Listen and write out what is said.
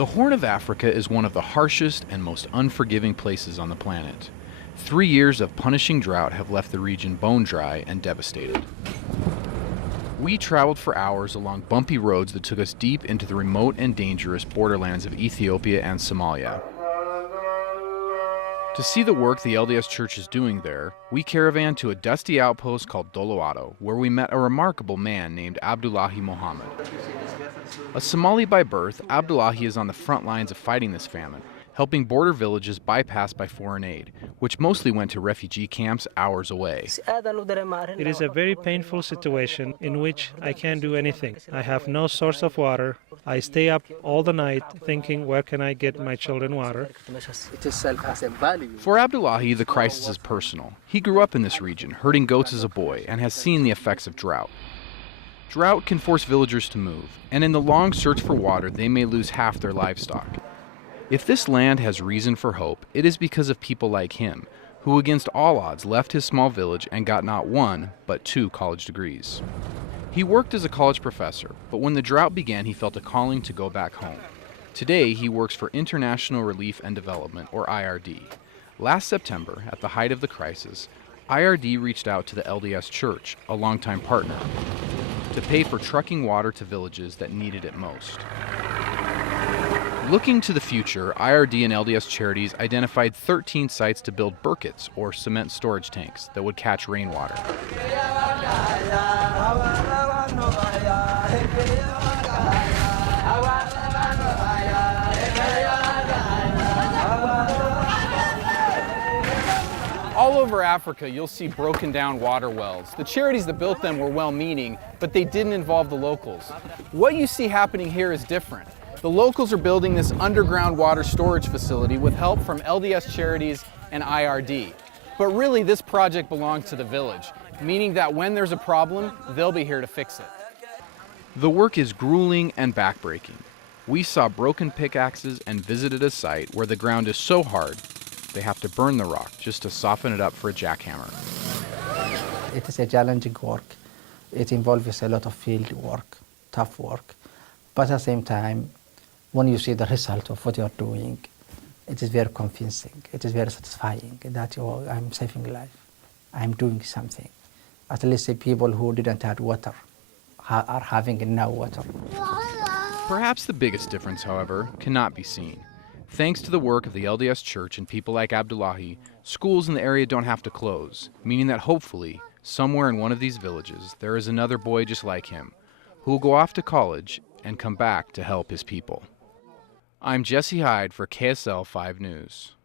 The Horn of Africa is one of the harshest and most unforgiving places on the planet. 3 years of punishing drought have left the region bone dry and devastated. We traveled for hours along bumpy roads that took us deep into the remote and dangerous borderlands of Ethiopia and Somalia. To see the work the LDS Church is doing there, we caravanned to a dusty outpost called Doloado, where we met a remarkable man named Abdullahi Mohammed. A Somali by birth, Abdullahi is on the front lines of fighting this famine, helping border villages bypassed by foreign aid, which mostly went to refugee camps hours away. It is a very painful situation in which I can't do anything. I have no source of water. I stay up all the night thinking, where can I get my children water? For Abdullahi, the crisis is personal. He grew up in this region, herding goats as a boy, and has seen the effects of drought. Drought can force villagers to move, and in the long search for water, they may lose half their livestock. If this land has reason for hope, it is because of people like him, who against all odds left his small village and got not one, but 2 college degrees. He worked as a college professor, but when the drought began, he felt a calling to go back home. Today, he works for International Relief and Development, or IRD. Last September, at the height of the crisis, IRD reached out to the LDS Church, a longtime partner, to pay for trucking water to villages that needed it most. Looking to the future, IRD and LDS Charities identified 13 sites to build birkeds, or cement storage tanks, that would catch rainwater. All over Africa, you'll see broken down water wells. The charities that built them were well-meaning, but they didn't involve the locals. What you see happening here is different. The locals are building this underground water storage facility with help from LDS Charities and IRD. But really, this project belongs to the village, meaning that when there's a problem, they'll be here to fix it. The work is grueling and backbreaking. We saw broken pickaxes and visited a site where the ground is so hard, they have to burn the rock just to soften it up for a jackhammer. It is a challenging work. It involves a lot of field work, tough work. But at the same time, when you see the result of what you're doing, it is very convincing. It is very satisfying that I'm saving life. I'm doing something. At least the people who didn't have water are having now water. Perhaps the biggest difference, however, cannot be seen. Thanks to the work of the LDS Church and people like Abdullahi, schools in the area don't have to close, meaning that hopefully, somewhere in one of these villages, there is another boy just like him, who will go off to college and come back to help his people. I'm Jesse Hyde for KSL 5 News.